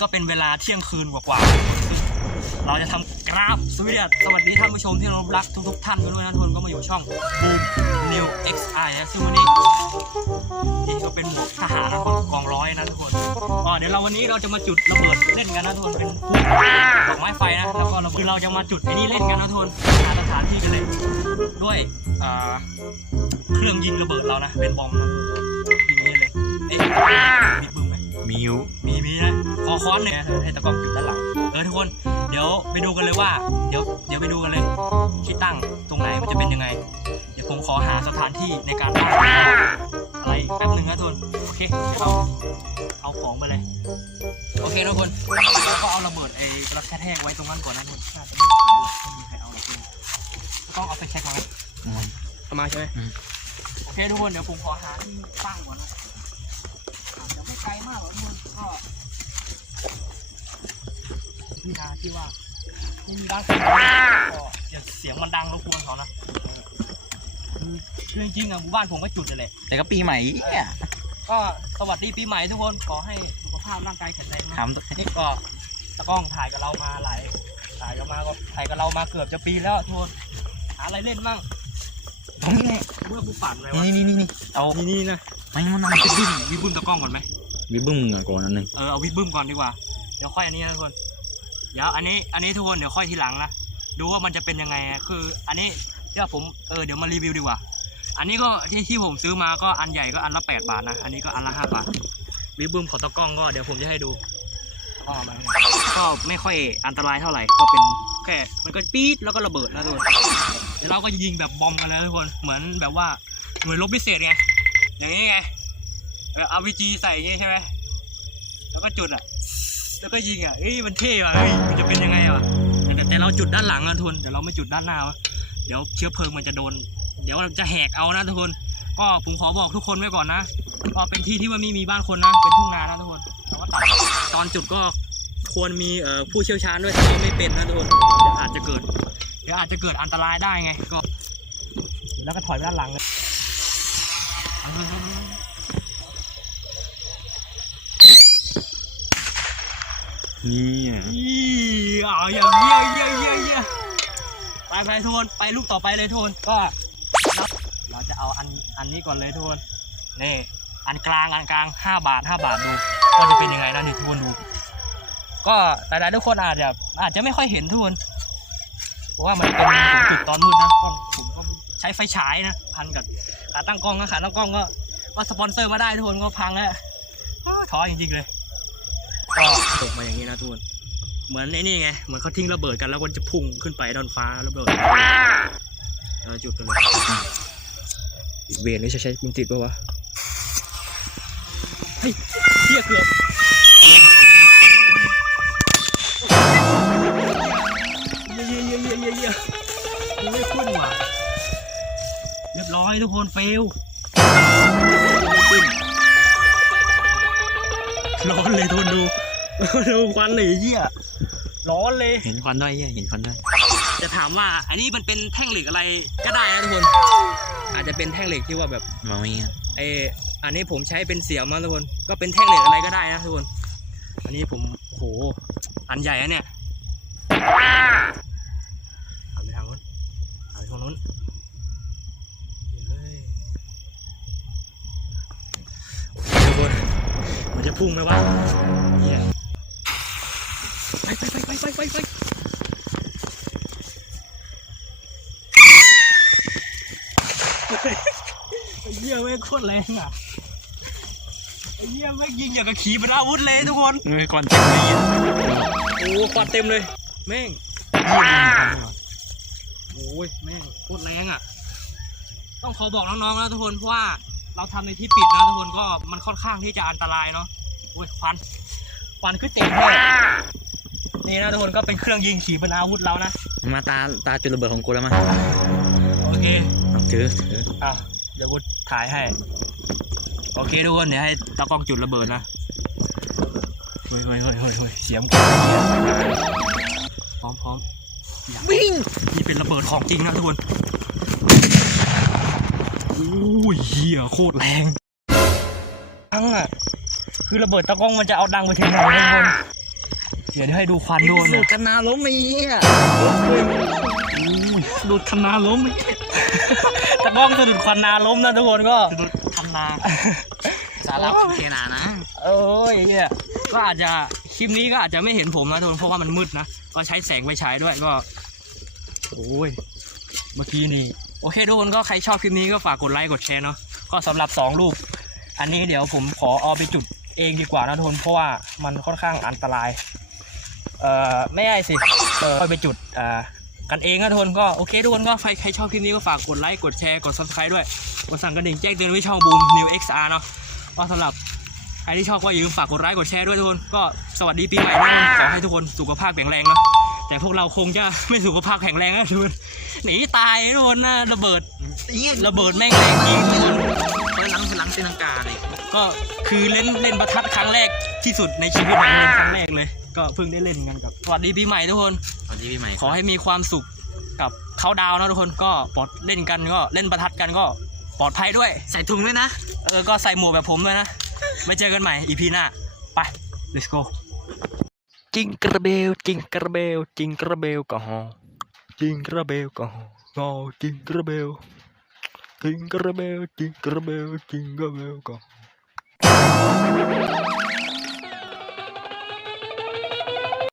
ก็เป็นเวลาเที่ยงคืนกว่าๆเราจะทำกราฟสวัสดีสวัสดีท่านผู้ชมที่เรารักทุกๆท่านด้วยนะทุกคนก็มาอยู่ช่อง Boom New XI นะซึ่งวันนี้นี่ก็เป็นหมวกทหารนะทุกคนกองร้อยนะทุกคนก็เดี๋ยวเราวันนี้เราจะมาจุดระเบิดเล่นกันนะทุกคนเป็นพวกดอกไม้ไฟนะแล้วก็ระเบิดคือเราจะมาจุดไอ้นี่เล่นกันนะทุกคนหาสถานที่กันเลยด้วยเครื่องยิงระเบิดเรานะเป็นบอมนะทีนี้เลยเอ๊ะมีบึ้มไหมมิว มีมีนะคอค้อนเนี่ยให้ตะกล้องจุดด้านหลังเออทุกคนเดี๋ยวไปดูกันเลยว่า เดี๋ยวเดี๋ยวไปดูกันเลย ที่ตั้งตรงไหนมันจะเป็นยังไง เดี๋ยวผมขอหาสถานที่ในการตั้งอะไรแป๊บหนึ่งนะทุกคนโอเคเดี๋ยวเราเอาของไปเลยโอเคนะทุกคนเราก็เอาระเบิดไอ้กระแทกไว้ตรงนั้นก่อนนะทุกคนน่าจะไม่มีใครหรอกไม่มีใครเอาหรอกทุกคนต้องเอาไปเช็คก่อนนะเอามาใช่ไหมโอเคทุกคนเดี๋ยวผมขอหาที่ตั้งก่อนนะอาจจะไม่ไก ลมากหรอกทุกคนก็ที่นาที่ว่าไม่มีบ้านคนก็อย่าเสียงมันดังรบกวนเขานะคือคือจริงๆอะหมู่บ้านผมก็จุดนั่นแหละแต่ก็ปีใหม่เนี่ยก็สวัสดีปีใหม่ทุกคนขอให้สุขภาพร่างกายแข็งแรงนะ ถามนี่ก็ตะกล้องถ่ายกับเรามาหลายถ่ายกับมาก็ถ่ายกับเรามาเกือบจะปีแล้วทุกคนหาอะไรเล่นมั่งตรงนี้เมื่อกูปั่นเลยวะนี่นี่นี่นี่เอานี่นี่นะไม่มันนั่งวิบึ้มวิบึ้มตะกล้องก่อนไหม วิบึ้มมึงอะก่อนอันหนึ่งเออเอาวิบึ้มก่อนดีกว่า เดี๋ยวค่อยอันนี้นะทุกคน เดี๋ยวอันนี้อันนี้ทุกคนเดี๋ยวค่อยทีหลังนะ ดูว่ามันจะเป็นยังไง คือ อันนี้เดี๋ยวผมเออเดี๋ยวมารีวิวดีกว่า อันนี้ก็ที่ที่ผมซื้อมาก็อันใหญ่ก็อันละแปดบาทนะ อันนี้ก็อันละห้าบาท วิบึ้มของตะกล้องก็เดี๋ยวผมจะให้ดูก็เอามาก็ไม่ค่อยอันตรายเท่าไหร่ ก็เป็นแค่ มันก็ปี๊ดแล้วก็ระเบิดนะทุกคนเดี๋ยวเราก็ยิงแบบบอมกันนะทุกคน เหมือนแบบว่าหมือนลบพิเศษไง อย่างนี้ไง แบบอาวีจีใส่อย่างงี้ใช่ไหมแล้วก็จุดอะ แล้วก็ยิงอะเอ้ยมันเท่ว่ะเฮ้ยมันจะเป็นยังไงวะแต่แต่เราจุดด้านหลังอะทุกคนแต่เราไม่จุดด้านหน้าวะเดี๋ยวเชื้อเพลิงมันจะโดน เดี๋ยวจะแหกเอานะทุกคน ก็ผมขอบอกทุกคนไว้ก่อนนะก็เป็นที่ที่ว่าไม่มีบ้านคนนะเป็นทุ่งนานะทุกคนแต่ว่าตัดตอนจุดก็ควรมีเอ่อผู้เชี่ยวชาญด้วยถ้าไม่เป็นนะทุกคนเดี๋ยวอาจจะเกิดเดี๋ยวอาจจะเกิดอันตรายได้ไงก็แล้วก็ถอยไปด้านหลังเลย นี่อะอีอ๋ออย่างเยี่ยเยี่ยเยี่ยเยี่ยไปไปทุกคนไปลูกต่อไปเลยทนก็เราจะเอาอันอันนี้ก่อนเลยทนนี่อันกลางอันกลางห้าบาทห้าบาทดูว่าจะเป็นยังไงนะนี่ทุกคนดูก็หลายๆทุกคนอาจจะอาจจะไม่ค่อยเห็นทุกคนเพราะว่ามันเป็นจุดตอนมืดนะก็ผมก็ใช้ไฟฉายนะพันกับขาตั้งกล้องนะขาตั้งกล้องก็ก็สปอนเซอร์มาได้ทุกคนก็พังแล้วท้อจริงๆเลย ก็ตกมาอย่างนี้นะทุกคนเหมือนไอ้นี่ไงเหมือนเขาทิ้งระเบิดกันแล้วมันจะพุ่งขึ้นไปดอนฟ้าระเบิดเออจุดกันเลยเวรนี่ใช้ใช้มันติดปะวะเฮ้ยเฮียเกือบเยี่ยเยี่ยเยี่ยเยี่ยเยี่ยไม่ขึ้นว่ะเรียบร้อยทุกคนเฟลร้อนเลยทุกคนดู ดูควันเลยเยี่ยร้อนเลย เห็นควันด้วยเนี่ยเห็นควันด้วย จะถามว่าอันนี้มันเป็นแท่งเหล็กอะไรก็ได้นะทุกคนอาจจะเป็นแท่งเหล็กที่ว่าแบบมาไม่งั้นไออันนี้ผมใช้เป็นเสียมนะทุกคนก็เป็นแท่งเหล็กอะไรก็ได้นะทุกคน อันนี้ผมโหอันใหญ่อะเนี่ยเอาไปทางนู้นเอาไปทางนู้นเฮ้ยโอเคทุกคนมันจะพุ่งไหมวะ ไปไปไปไอ้เหี้ยไม่งโคตรแรงอะไอ้เหี้ยไม่งยิงอย่างกับขี่ปนาวุธเลยทุกคนไม่ควันเต็มเลยโอ้ควันเต็มเลย แม่งโอ้ยแม่งโคตรแรงอะ ต้องขอบอกน้องๆนะทุกคนเพราะว่าเราทำในที่ปิดนะทุกคนก็มันค่อนข้างที่จะอันตรายเนาะโอ้ยควันควันขึ้นเต็มเลย นี่นะทุกคนก็เป็นเครื่องยิงขีปนาวุธเรานะ มาตาตาจุดระเบิดของกูแล้วมั้ยโอเคเอาถือถืออะเดี๋ยวกูถ่ายให้ โอเคทุกคนเดี๋ยวให้ตากล้องจุดระเบิดนะเฮ้ยเฮ้ยเฮ้ยเฮ้ยเฮ้ยเสียงกูพร้อมพร้อมอย่างวิ่งนี่เป็นระเบิดของจริงนะทุกคนอู้ยเหี้ยโคตรแรงดังอะคือระเบิดตะกล้องมันจะเอาดังไปถึงไหนนะทุกคนเดี๋ยวให้ดูควันโดนสูนะดกันนาล้มไอ้เหี้ยสะดุดคันนาล้มตะกล้องสะดุดคันนาล้มนะทุกคนก็สะดุดคันนาสาระเคนานะเอ้ยเนี่ยก็อาจจะคลิปนี้ก็อาจจะไม่เห็นผมนะทุกคนเพราะว่ามันมืดนะก็ใช้แสงไฟฉายด้วยก็โอ้ยเมื่อกี้นี่โอเคทุกคนก็ใครชอบคลิปนี้ก็ฝากกดไลค์กดแชร์เนาะก็สำหรับสองรูป อันนี้เดี๋ยวผมขอเอาไปจุดเองดีกว่านะทุกคนเพราะว่ามันค่อนข้างอันตราย เอ่อไม่ใช่สิเออค่อยไปจุดอ่ากันเองนะทุกคนก็โอเคทุกคนก็ใครใครชอบคลิปนี้ก็ฝากกดไลค์กดแชร์กด subscribe ด้วยกดสั่งกระดิ่งแจ้งเตือนไว้ช่องบูม New XR เนาะก็สำหรับใครที่ชอบก็อย่าลืมฝากกดไลค์กดแชร์ด้วยทุกคนก็สวัสดีปีใหม่นะขอให้ทุกคนสุขภาพแข็งแรงเนาะแต่พวกเราคงจะไม่สุขภาพแข็งแรงนะทุกคนหนีตายทุกคนนะระเบิดระเบิดแม่งแรงจริงทุกคนเฮ้ยหลังเป็นหลังตีลังกาเลยก็คือเล่นเล่นประทัดครั้งแรกที่สุดในชีวิตผมเล่นครั้งแรกเลย ก็เพิ่งได้เล่นกันกับสวัสดีปีใหม่ทุกคน สวัสดีพี่ใหม่ขอให้มีความสุขกับเขาดาวน์นะทุกคนก็ปลอดเล่นกันก็เล่นประทัดกันก็ปลอดภัยด้วย ใส่ถุงด้วยนะ เออ ก็ใส่หมวกแบบผมด้วยนะไว้เจอกันใหม่อีพีหน้า ไป let's go จิงกระเบลจิงกระเบลจิงกระเบลก็ฮอจิงกระเบลก็ฮองอจิงกระเบลจิงกระเบลจิงกระเบลจิงกระเบลก็ฮอ